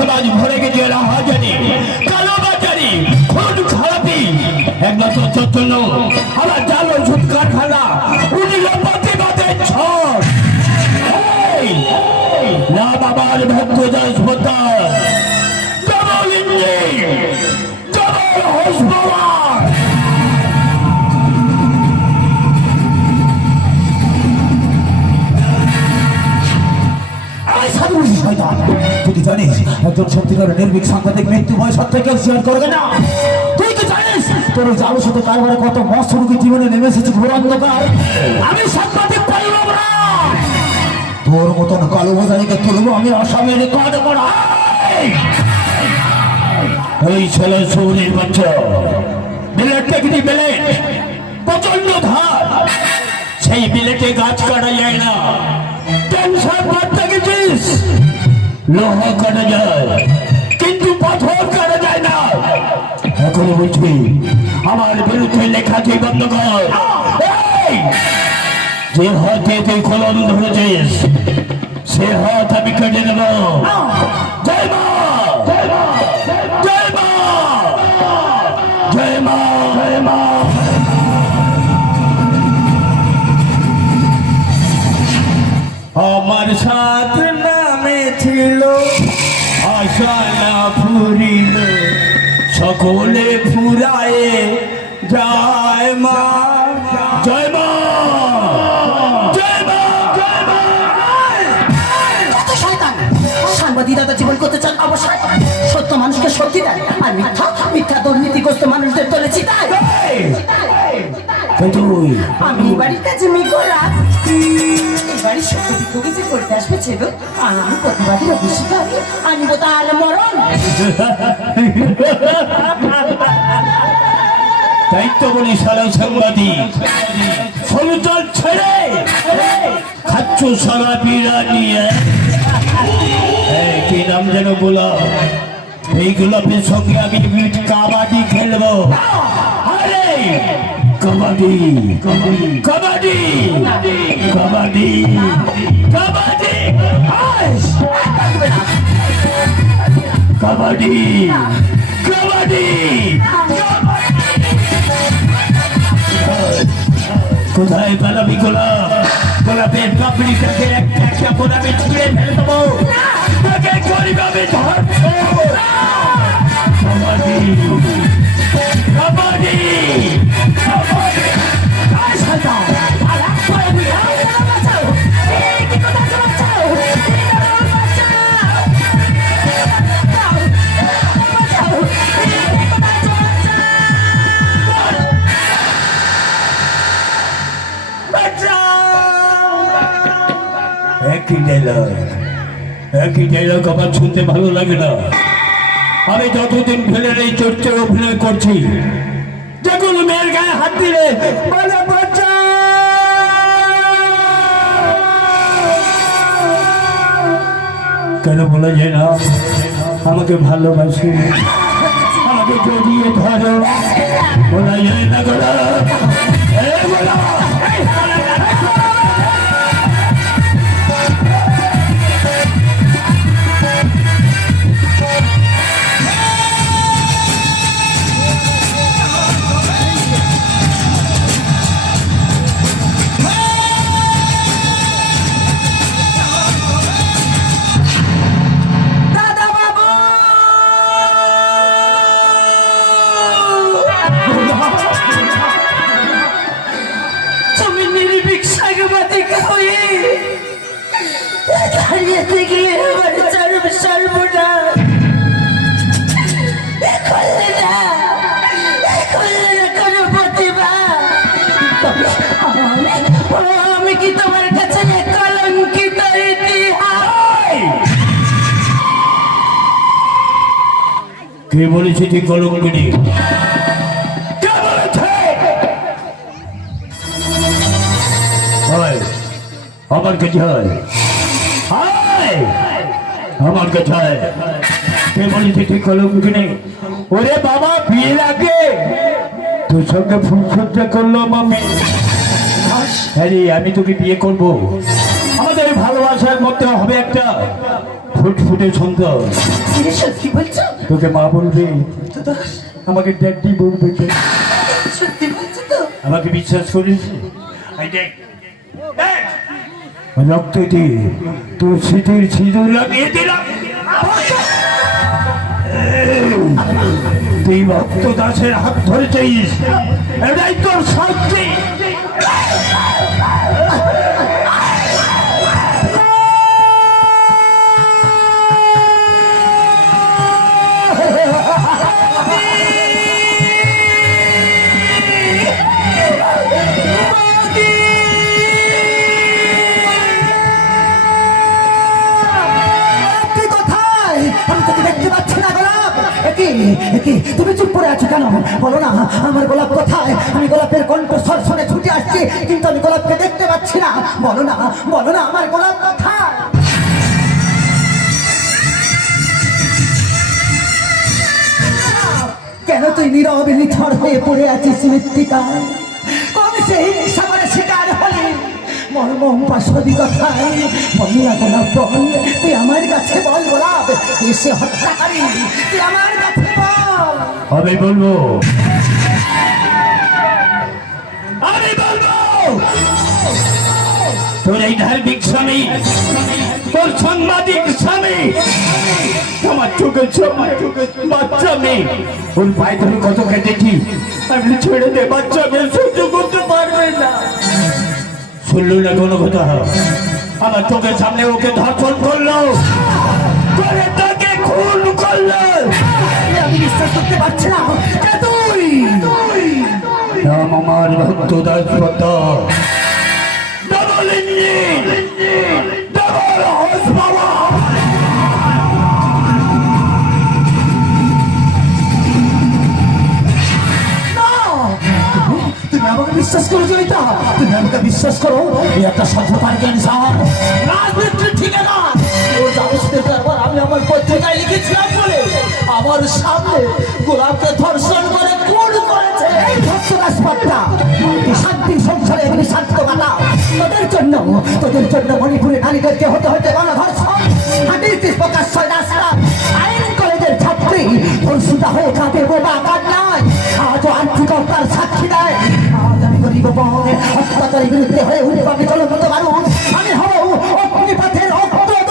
সমাজ ভরে গেছে রাহাজানি, কালোবাজারি, খুন খারাপি, একমাত্র চতুর্ণ আমার জাল ওষুধ কারখানা উনিল প্রতিবাদের ঝড়। না বাবার ভক্ত হাসপাতাল, double engine, double horse power. তুই কি জানিস একজন সত্যিকারের নির্ভীক সাংবাদিক মৃত্যু ভয় সত্য কেউ শেয়ার করবে না? তুই কি জানিস তোর জালের সাথে কারবারে কত মস্ত রোগী জীবনে নেমে এসেছে ঘোর অন্ধকার? আমি সাংবাদিক পাইব না, তোর মতন কালো বাজারিকে তুলবো আমি আসামের রেকর্ড করা। ওই ছেলে সৌরির বাচ্চা বিলেট টেকনি বিলেট, প্রচন্ড ধার, সেই বিলেটে গাছ কাটা যায় না। টেনশন করতে গেছিস, লোহা কাটা যায় কিন্তু পাথর কাটা যায় না। এখন বুঝবি আমার বিরুদ্ধে লেখা তুই বন্ধ কর। যে হাতে তুই কলম ধরেছিস সে হাত আমি কেটে নেব। জয় মা, জয় মা, জয় মা, জয় মা, জয় মা। আমার সাথ নামে ছিল আশা না ফুরিল, সকলে ফুরায়ে যায় মা, জয় মা, জয় মা, জয় মা। সাংবাদিকতা জীবন করতে চান অবশ্যই সত্য মানুষকে সত্যি দেয়, আর মিথ্যা মিথ্যা দুর্নীতিগ্রস্ত মানুষদের তুলেছি তাই। আমি বাড়ির কাছে মেঘরা বাড়ির সত্য বিক্ষোভে করতে আসবে ছিল, আর আমি প্রতিবাদী অভিষেকারী আনবো তাহলে মরণ। দায়িত্ব বলি সারা সাংবাদিক সরুচল ছেড়ে খাচ্ছ সারা বিড়া নিয়ে। কি নাম যেন গোলাপ, এই গোলাপের সঙ্গে আমি কাবাডি খেলবো। আরে কাবাডি, কাবাডি, কাবাডি, কাবাডি, কাবাডি, কাবাডি, কাবাডি। কোথায় পালাবি গোলাপ? গোলাপের কাপড়িটাকে একটা একটা গোলাপে ছিঁড়ে ফেলে দেবো, তাকে গরিবাবে ধরছো। কাবাডি, কাবাডি, কাবাডি। একই ডায়লগ আমার শুনতে ভালো লাগে না। আমি যতদিন ফেলে এই চর্চে অভিনয় করছি, যে কোনো মেয়ের গায়ে হাত দিলে বলে বাচ্চা, কেন বলা যায় না আমাকে ভালোবাসি, আমাকে জড়িয়ে ধরো, বলা যায় না গোলা। আমি কি তোমার কাছে কলঙ্কিত কে বলেছে তুই কলঙ্কিনী? আমার কাছে আমার কাছে কে বলেছে তুই কলঙ্কিনী? ওরে বাবা, বিয়ের আগে তোর সঙ্গে ফুলসজ্জা করলাম আমি। আরে আমি তোকে বিয়ে করবো, আমাদের ভালোবাসার মধ্যে হবে একটা ফুটফুটে সুন্দর। তুমি সত্যি বলছো? তোকে মা বলবে, আমাকে ড্যাডি বলবে। সত্যি বলছো তো? আমাকে বিশ্বাস করিস? এই দেখ, রক্ত দিয়ে তোর স্মৃতির সিঁদুর লাগিয়ে দিলাম। তুই ভক্ত দাসের হাত ধরেছিস, এটাই তোর শাস্তি। তুমি চুপ করে আছো কেন? বলো না আমার গোলাপ কোথায়? আমি গোলাপের কণ্ঠস্বর শুনে ছুটে আসছি, কিন্তু আমি গোলাপকে দেখতে পাচ্ছি না। বলো না, বলো না আমার গোলাপ কোথায়? কেন তুই নীরবে নিথর হয়ে পড়ে আছিস মৃত্তিকায়? কোন সেই সাগরে শিকার হলে মর্মম পাশবি কথায়? বল না গোলাপ, বল তুই আমার কাছে বল গোলাপ, এসে হত্যাকারী তুই আমার কাছে বল। আমি বলবো, আমি বলবো, তোর এই ধার্মিক স্বামী, তোর সাংবাদিক স্বামী, আমার চোখের বাচ্চা মেয়ে, ওর ভাই ধরে কত কেটেছি। আমি ছেড়ে দে, বাচ্চা মেয়ে সহ্য করতে পারবে না। শুনলো না কোনো কথা? আমার চোখের সামনে ওকে ধর্ষণ করলো, করে তাকে খুন করলো। আমি বিশ্বাস করতে পারছি না। তুই নাম আমার ভক্ত Das double engine, double horse power. তুমি আমাকে বিশ্বাস করো জয়িতা, তুমি আমাকে বিশ্বাস করো। এই একটা সভ্যতার ক্যান্সার, রাজনীতি ঠিকাদার। ওর জানিসদের ব্যাপার আমি আমার পত্রিকায় লিখেছিলাম বলে আমার সামনে গোলাপকে ধর্ষণ করে খুন করেছে। এই ভক্তদাস পাত্রা, শান্তি সংসারে তুমি শান্ত কাটাও। তোদের জন্য মণিপুরে নারীদেরকে হতে হতে গণধর্ষণ, হাঁটিতে প্রকাশ্যে রাস্তা। আইন কলেজের ছাত্রী ধর্ষিতা হয়ে কাঁদে বোবা কান্নায়, আজও আর্থিকতার সাক্ষী দেয়। আজ আমি গরিব বনে অত্যাচারের বিরুদ্ধে হয়ে উঠে আমি চলন্ত মানুষ। আমি হব অগ্নিপথের অগ্রদূত।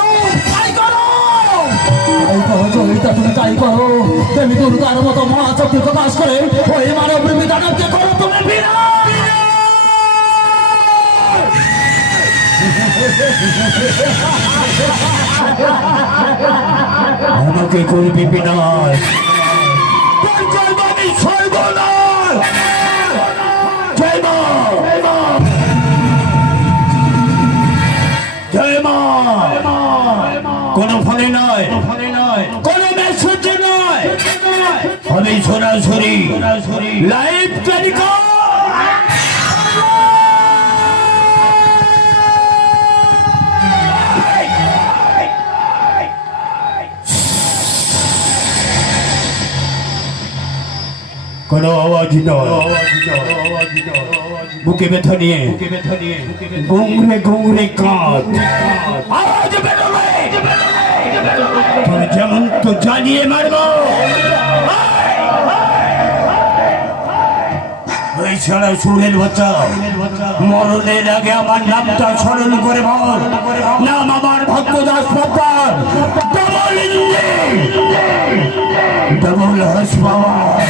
তাই করো, তাই করো জয়িতা, তুমি তাই করো। তুমি দুর্গার মতো মহাশক্তি প্রকাশ করে ওই মানব রূপী দানবকে করো তুমি বিনাশ। আমাকে করবি বিনাশ, তোর করবো আমি সর্বনাশ। জয় মা, জয় মা। কোনো ফোনে নয়, কোনো মেসেজে নয়, আমি সরাসরি লাইভ টেলিকাস্ট। কোনো আওয়াজ নয়, বুকে ব্যথা নিয়ে ঘুংরে ঘুংরে কাঁদ, আওয়াজ বেরোবে। তোর যেমন তো জ্বালিয়ে মারবো। ওই ছাড়া সুরের বাচ্চা, মরণের আগে আমার নামটা স্মরণ করে বল। নাম আমার ভক্তদাস পাত্র, double engine, double horse power.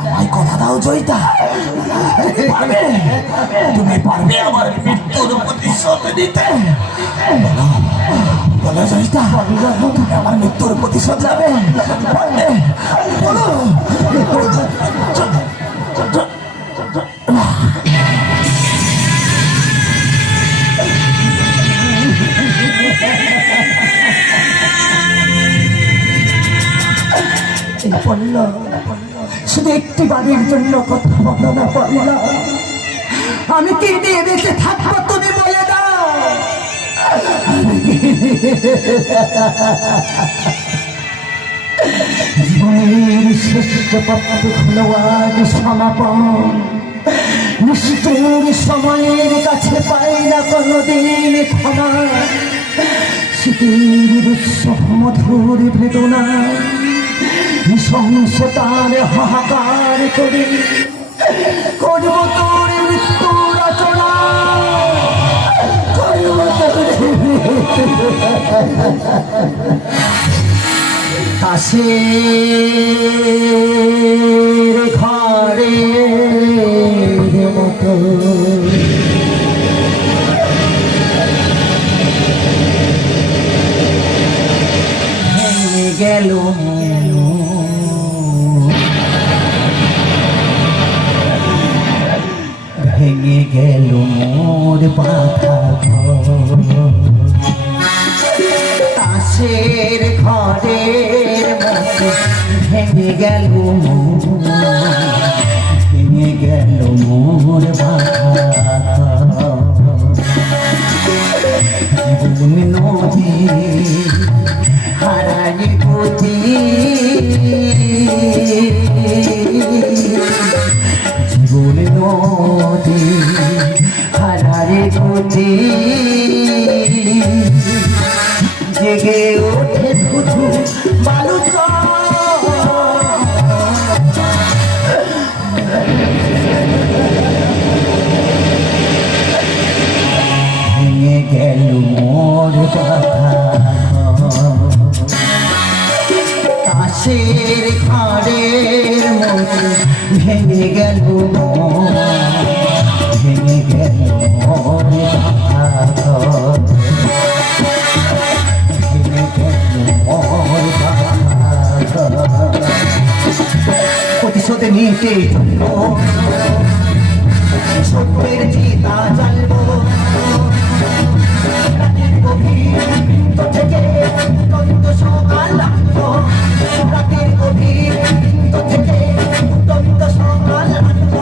আমায় কথা দাও জয়িতা, তুমি পারবে আমার মৃত্যুর প্রতিশোধ নিতে? বলো জয়িতা, তুমি আমার মৃত্যুর প্রতিশোধ যাবে? বলো। পল্লব শুধু একটি বাড়ির জন্য কথা বলো না পল্লব। আমি কি দিয়ে বেঁচে থাকবো তুমি বলে দাও। জীবনের শ্রেষ্ঠ পথ হলো আজ সমাপন। নিষ্ঠুর সময়ের কাছে পাই না কোনোদিন ক্ষমা। শীতের দুঃসহ মধুর বেদনায় নৃশংসতার হাহাকার করে করব তোর মৃত্যু রচনা। করব তোর কাশের ঘরে মতো ভেঙে গেল ভেঙে গেল মোর বাধা তাসের ঘরের মতো ভেঙে গেল ভেঙে গেল মোর বাধা জীবন নদী হারাই পুঁথি জীবন নদী হারাই পুঁথি জেগে ওঠে শুধু বালুচ ভেঙে গেল মোর কথা কাশের ঘরের মতো ভেঙে গেল ভেঙে গেল মোর কথা প্রতিশোধ নিতে সত্যের চিতা জ্বালব রাতের গভীর বৃন্দ থেকে উত্তন্ত সকাল লাগব রাতের গভীর বৃন্দ থেকে উত্তন্ত সকাল লাগব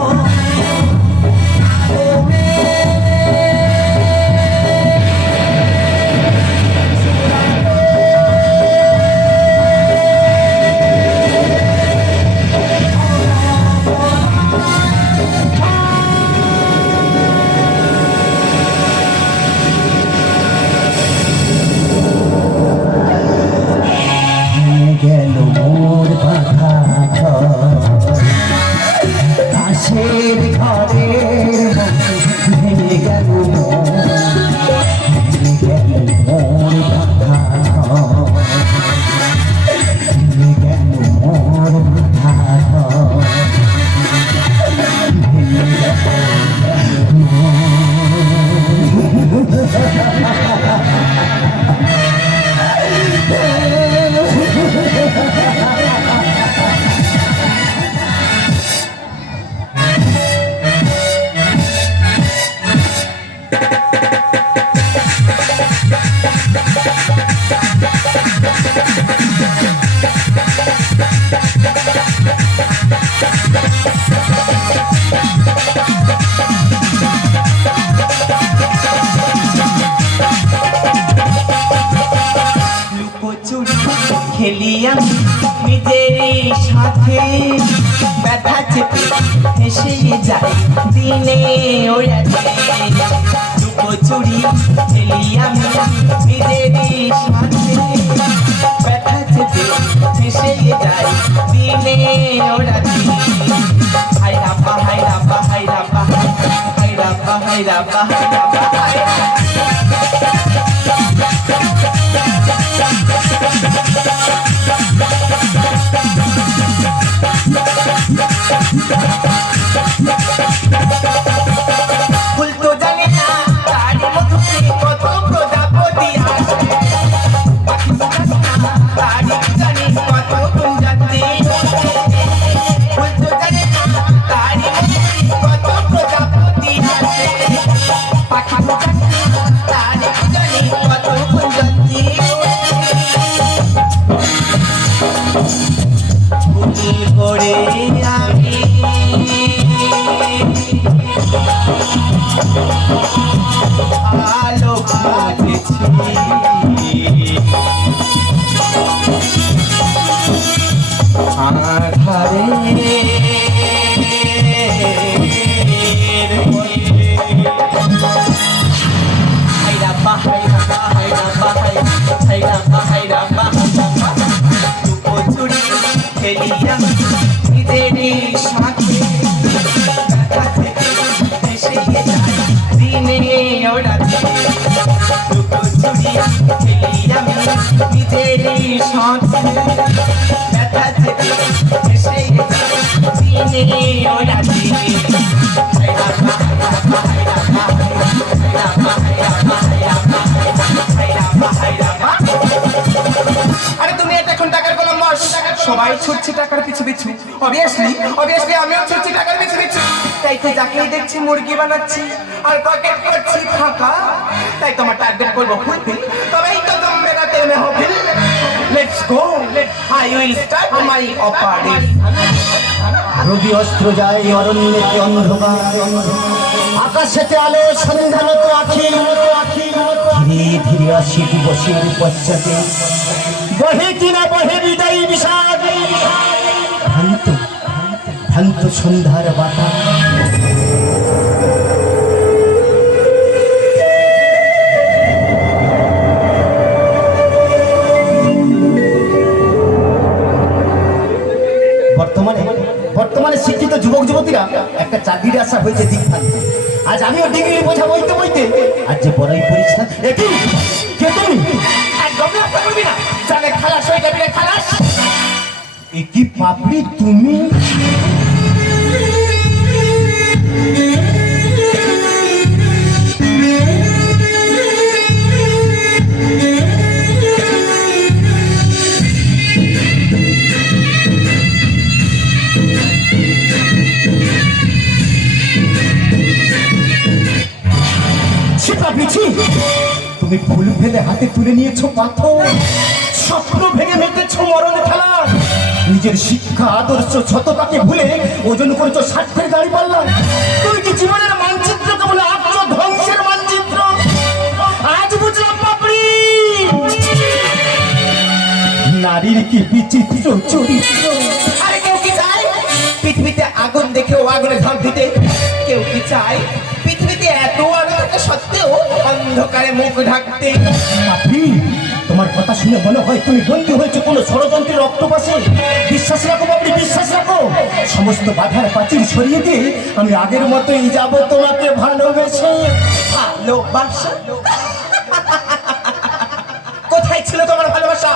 গেল মোর বাধা কাশের ঘরের ভেঙে গেল ভেঙে গেল মোর বাধা ভেঙে গেল মোর বাধা ভেঙে গেল খেলি আমি নিজের সাথে ব্যথা চেপে হেসে যায় দিনে ওরাতে লুকোচুরি খেলি আমি নিজের সাথে ব্যথা চেপে হেসে যায় দিনে ওরাতে হাইরা পা হাইরা পা হাইরা পা হাইরা পা হাইরা পা হাইরা পা হাইরা ফুল তো জানে না তার মধুতে কত প্রজাপতি আসে তার জানি কত প্রজাতি ফুল তো জানে না তার মধুতে কত প্রজাপতি আসে নিজেরই সাথে ব্যথা থেকে এসে যায় দিনে ওড়াতে লুকোচুরি খেলি আমি নিজেরই সাথে ব্যথা থেকে এসে যায় দিনে ওড়াতে আরে তুমি এটা এখন টাকার গোলাম বস সবাই ছুটছে টাকার পিছু পিছু অবভিয়াসলি আমিও ছুটছি টাকার পিছু পিছু তাই তো যাকেই দেখছি মুরগি বানাচ্ছি আর পকেট করছি ফাঁকা তাই তোমার টার্গেট করবো ফুলফিল তবেই তো তুমি মেরা তেল মে হোফিল let's go I will start my operation Rabi অস্ত্র যায় অরণ্যে অন্ধকার আকাশেতে আলো সন্ধানত আখি ধীরে ধীরে আসি দিবসের পশ্চাতে বহে কিনা বহে বিদায়ী বিষাদ ভ্রান্ত ভ্রান্ত সন্ধ্যার বাতাস বর্তমানে শিক্ষিত যুবক যুবতীরা একটা চাকরির আশা হয়েছে দিকভ্রান্ত আজ আমিও ডিগ্রি বোঝা বইতে বইতে আজ যে বড়ই পরীক্ষা একই কে তুমি একদম রাস্তা করবি না জানে খালাস হয়ে যাবি রে খালাস একই পাপড়ি তুমি তুমি ফুল ফেলে হাতে তুলে নিয়েছো পাথর স্বপ্ন ভেঙে মেতেছো মরণ খেলা নিজের শিক্ষা আদর্শ সততাকে ভুলে ওজন করেছো স্বার্থের গাড়ি পাল্লা তুমি কি জীবনের মানচিত্রকে বলে আঁকছো ধ্বংসের মানচিত্র আজ বুঝলাম পাপড়ি নারীর কি বিচিত্র চরিত্র আরে কেউ কি চায় পৃথিবীতে আগুন দেখেও আগুনে ঝাঁপ দিতে কেউ কি চায় পৃথিবীতে এত আলো থাকা সত্ত্বেও অন্ধকারে মুখ ঢাকতে আপনি তোমার কথা শুনে মনে হয় তুমি বন্দী হয়েছে কোনো ষড়যন্ত্রের অক্টোপাসে বিশ্বাস রাখো আপনি বিশ্বাস রাখো সমস্ত বাধার প্রাচীর সরিয়ে দিয়ে আমি আগের মতোই যাব তোমাকে ভালোবেসে ভালোবাসা কোথায় ছিল তোমার ভালোবাসা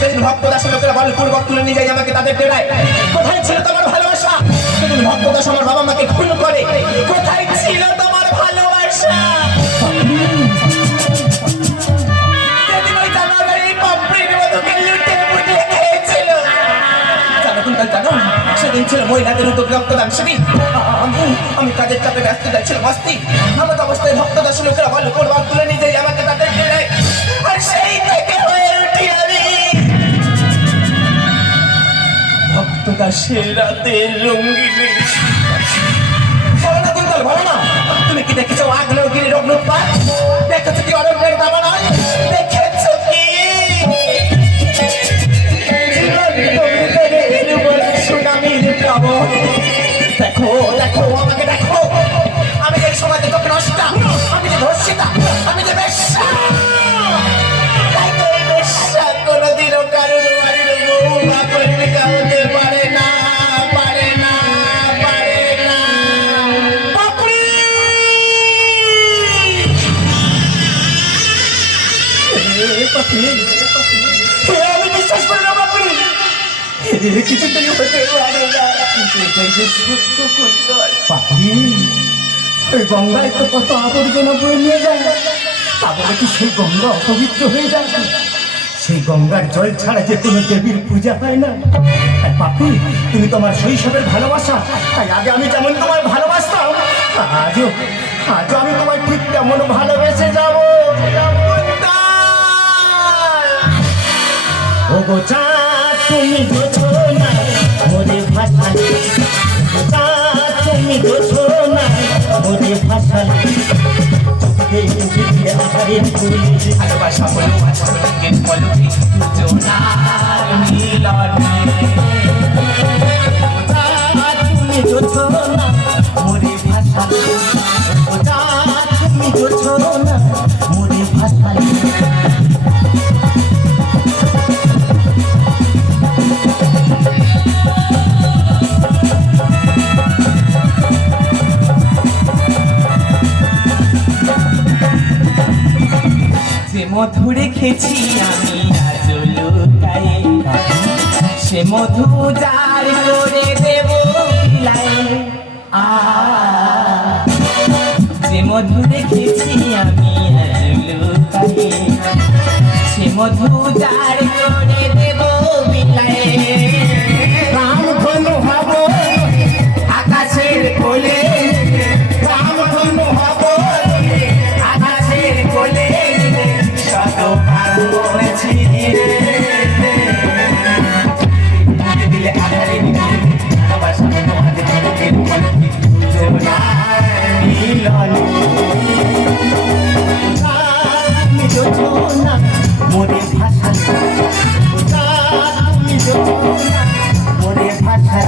সেদিন ভক্তদাস লোকেরা বালপুর বক তুলে নিয়ে যায় আমাকে তাদের ডেরায় কোথায় ছিল তোমার ভালোবাসা সেদিন ভক্তদাস আমার বাবা মাকে খুন করে কোথায় ছিল তোমার ভালোবাসা সেদিন ওই জানালায় পাপড়ির মধুকে লুটে পুটে খেয়েছিল জানো সেদিন ছিল মহিলাদের উদ্যোগ রক্তদান শিবির আমি কাজের চাপে ব্যস্ত যাচ্ছিল মস্তি আমার অবস্থায় ভক্তদাস লোকেরা বালপুর বক তুলে নিয়ে যায় আমাকে তাদের ডেরায় আর সেই থেকে হয়ে উঠি আমি ভক্তদাসের রাতের রঙিনী বলো না কুন্তল বলো না তুমি কি দেখেছো আগ্নেয়গিরির অগ্নুৎপাত দেখেছো কি অরণ্যের দাবানল দেখেছো কি সুনামির প্লাবন দেখো দেখো আমাকে দেখো আমি যে সমাজে তোকে নষ্টা আমি যে ধর্ষিতা আমি যে বেশ্যা তাই তো এই বেশ্যা কোনোদিনও কারোর বাড়ির বউ বা প্রেমিকা হতে পারে না পারে না পারে না পাপড়ি আমি বিশ্বাস করি না পাপড়ি কিছুতেই হতে পারে না এটাই যে সত্য কুন্তল পাপড়ি ওই গঙ্গায় তো কত আবর্জনা বয়ে নিয়ে যায় তা বলে কি সেই গঙ্গা অপবিত্র হয়ে যায় সেই গঙ্গার জল ছাড়া যে কোনো দেবীর পূজা হয় না আর পাপি তুমি তোমার শৈশবের ভালোবাসা তাই আগে আমি যেমন তোমায় ভালোবাসতাম আজও আমি তোমায় ঠিক তেমন ভালোবেসে যাবো ও গো চাঁদ তুমি বোঝো না মোরে ভাষালে চাঁদ তুমি বোঝো না মোরে ভাষালে ভালোবাসা বলো আজকে বলো দুজনার মিলনে মধু রেখেছি আমি আজ লুকায়ে, সে মধু যার করে দেব বিলায়ে। যে মধু রেখেছি আমি আজ লুকায়ে, সে মধু যার করে দেব বিলায়ে। রাম ধনু হব আকাশের কোলে, রাম ধনু হব আকাশের কোলে, শত কাল বলেছি দিলে আধারে আমার সামনে হাতে ধরে মিলন যোজনা মোরে ভাষা, যোজনা মোরে ভাষা।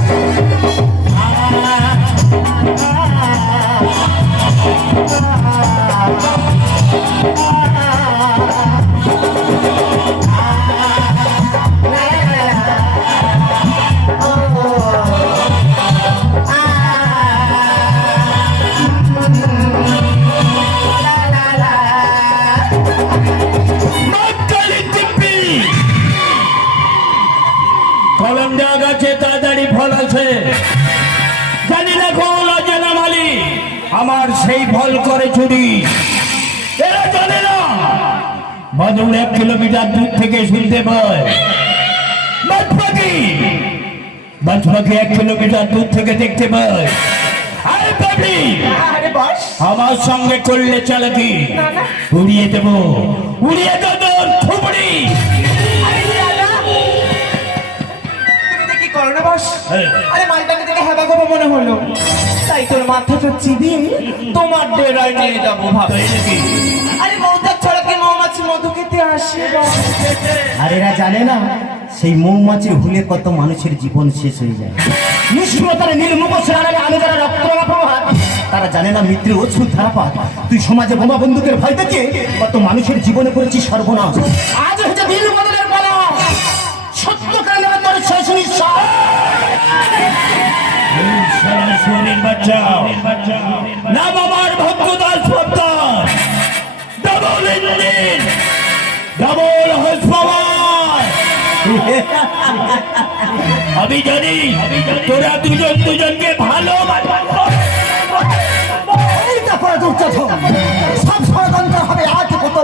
কলম দেওয়া গাছে তাড়াতাড়ি ফল আছে, জানি না কোন অজানা মালি আমার সেই ফল করে চুরি। এরা জানে না বদল 1 কিলোমিটার দূর থেকে শুনতে পায়, বাজ পাখি 1 কিলোমিটার দূর থেকে দেখতে পায়। আরে পাবলি, আরে বস, আমার সঙ্গে করলে চালাকি, উড়িয়ে দেব, উড়িয়ে দেব থুবড়ি। করোনা বস, আরে মালটাকে দেখে হেবা গো মনে হলো, তাই তোর মাথাটা চিবিয়ে তোমার ডেরায় নিয়ে যাবো ভাবে। আরে মৌচাক ছাড়া কি মৌমাছি মধু খেতে আসে? আর এরা জানে না সেই মৌমাছির হুলে কত মানুষের জীবন শেষ হয়ে যায়। নিষ্ঠুরতার নির্মুখের আলো যারা রক্তরঙা প্রভাত, তারা জানে না মৃত্যুর অশ্রু ধারাপাত। তুই সমাজে বোমা বন্দুকের ভয় থেকে কত মানুষের জীবনে করেছিস সর্বনাশ। আজ হচ্ছে দিন বদলের বেলা, সত্য কারণে তোর শেষ নিঃশ্বাস। শরীর বাচ্চা নাম আমার ভক্তদাস সত্তার, double engine, double horse power. আমি জানি তোরা দুজন দুজনকে ভালো সব ষড়যন্ত্র হবে আজ কত।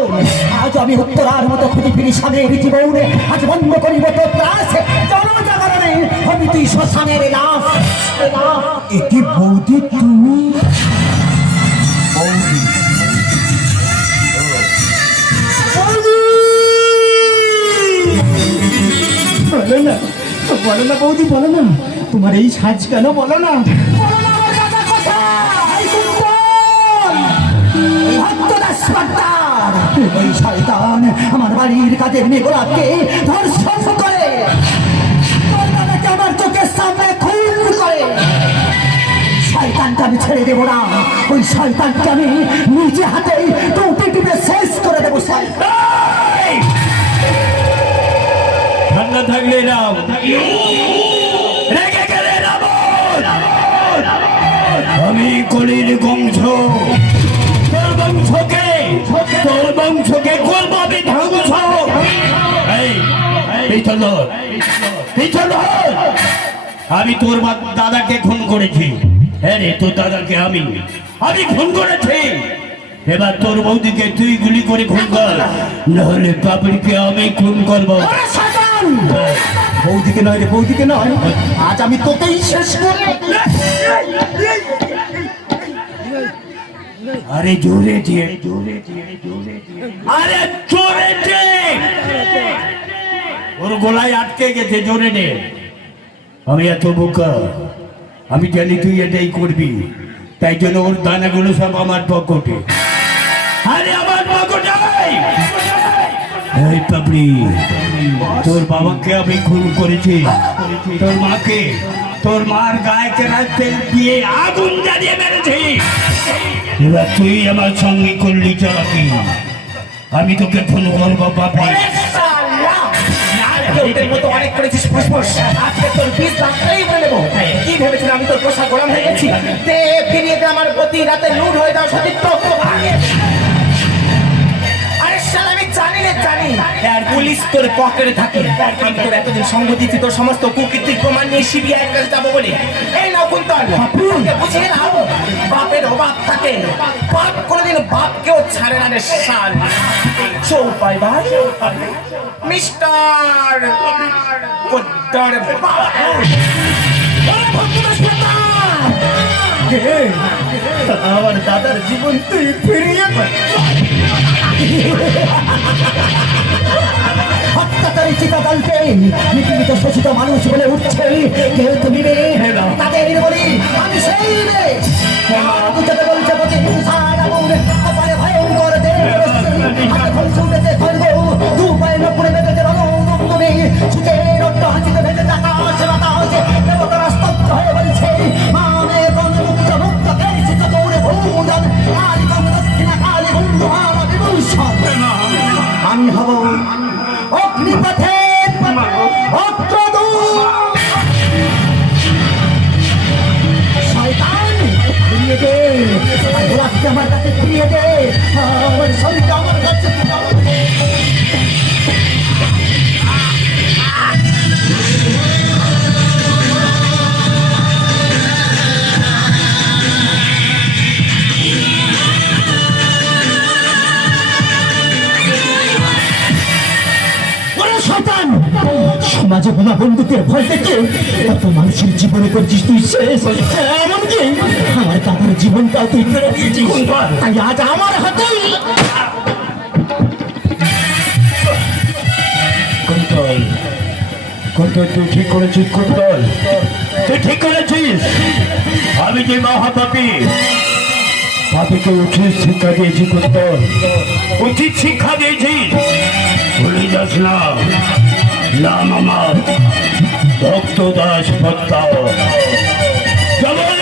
আজ আমি উত্তরার মতো খুঁজে ফিরি স্বামীর জীবনে, আজ বন্ধ করিব তো ত্রাস জনজাগরণে হবি তুই শ্মশানের লাশ। এটি বৌদি তুমি? বলো না, বলো না বৌদি, বলো না তোমার এই সাজ কেন? বলো না, ওই শয়তান আমার বাড়ির কাজের মেয়েগুলাকে ধর্ষণ করে, তোর দাদাকে আমার চোখের সামনে খুন করে। শয়তানকে আমি ছেড়ে দেবো না, ওই শয়তানকে আমি নিজে হাতে টুপি টিপে শেষ করে দেবো। ঠান্ডা থাকলে রাম রেগে গেলে রাবণ। আমি কলির বংশ, তোর বংশকে করবো আমি ধ্বংস। আমি তোর দাদাকে খুন করেছি। হ্যাঁ রে, তোর দাদাকে আমি খুন করেছি। এবার তোর বৌদিকে তুই গুলি করে খুন কর, নাহলে পাপড়িকে আমি খুন করবো। বৌদিকে নয় রে, বৌদিকে নয়, আজ আমি তোকেই শেষ করব। আরে জোরে দিয়ে, আরে জোরে দে, ওর গলায় আটকে গেছে, জোরে নে। আমি এত বোকা, আমি জানি তুই এটাই করবি, তাই জন্য ওর দানাগুলো সব আমার পকেটে। আরে আমার পকেটে। এই পাপড়ি, তোর বাবাকে আমি খুন করেছি, তোর মাকে, তোর মার গায়ে কেনা তেল দিয়ে আগুন জ্বালিয়ে মেরেছি। এবার তুই আমার সঙ্গে করলি চালাকি, আমি তোকে খুন করবো পাপড়ি। অনেক করেছিস ফুসফুস, আজকে তোর বিষ ডাক্তারই বলে দেবো। কি ভেবেছিলাম আমি তোর পোশাক গোলাম হয়ে গেছি? দে ফিরিয়ে দে আমার প্রতি রাতে লুট হয়ে যাওয়া সতীর্থ। আরে শালা আমি জানি রে জানি আর পুলিশ তোর পকেটে থাকে। আমি তোর এতদিন সঙ্গ দিচ্ছি তোর সমস্ত কুকীর্তির প্রমাণ নিয়ে সিবিআই এর কাছে যাবো বলে। এই নাও কুন্তল, ওকে বুঝিয়ে নাও বাপের অভাব থাকে, বাপ কোনোদিন বাপকেও ছাড়ে না রে শাল। চৌপাই ভাই মিস্টার পোদ্দার বাবা। আমার দাদার জীবন তুই ফিরিয়ে হত্যাকারী চিতাকালকে নিপীড়িত শোষিত মানুষ বলে উঠছে কেউ তুমি মেয়ে তাদের বলি আমি সেই মেয়ে বলছে প্রতিহিংসার আগুন কপালে ভয়ঙ্কর হাতে খলসে উঠেছে খড়গ দু পায়ে নপুরে বেঁধেছে রণমুক্তমে ছুটে রক্ত হাসিতে ভেসে আকাশে বাতাসে দেবতারা স্তব্ধ হয়ে বলছে মামে মুক্ত মুক্ত কেছিত দৌড়ে ভূজন কালী দক্ষিণা কালী বন্ধু আমার বিভূষণ। আমি হব অগ্নিপথের অগ্রদূত। শয়তান ফিরিয়ে দে গোলাপকে আমার কাছে ফিরিয়ে দে আমার শরীরটা আমার কাছে সমাজে বোমা বন্ধুকের ভয় দেখে কত মানুষের জীবনে করছিস তুই শেষ। এমনকি আমার দাদার জীবনটাও তুই ফেরত দিয়েছিস, তাই আজ আমার হাতেই। কুন্তল, কুন্তল তুই ঠিক করেছিস। কুন্তল তুই ঠিক করেছিস। আমি যে মহাপাপী, পাপীকে উচিত শিক্ষা দিয়েছি। কুন্তল উচিত শিক্ষা দিয়েছি, ভুলে যাস না। নাম আমার ভক্ত দাস ভক্তা। যেমন